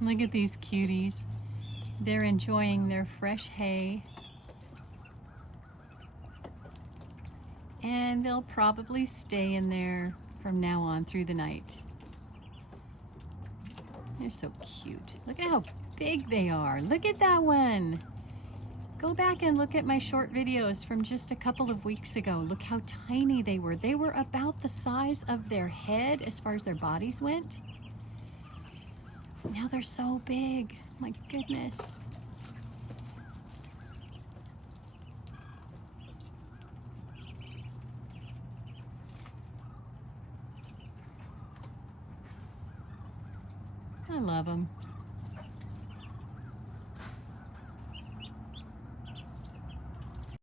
Look at these cuties. They're enjoying their fresh hay. And they'll probably stay in there from now on through the night. They're so cute. Look at how big they are. Look at that one. Go back and look at my short videos from just a couple of weeks ago. Look how tiny they were. They were about the size of their head as far as their bodies went. Now they're so big. My goodness. I love them.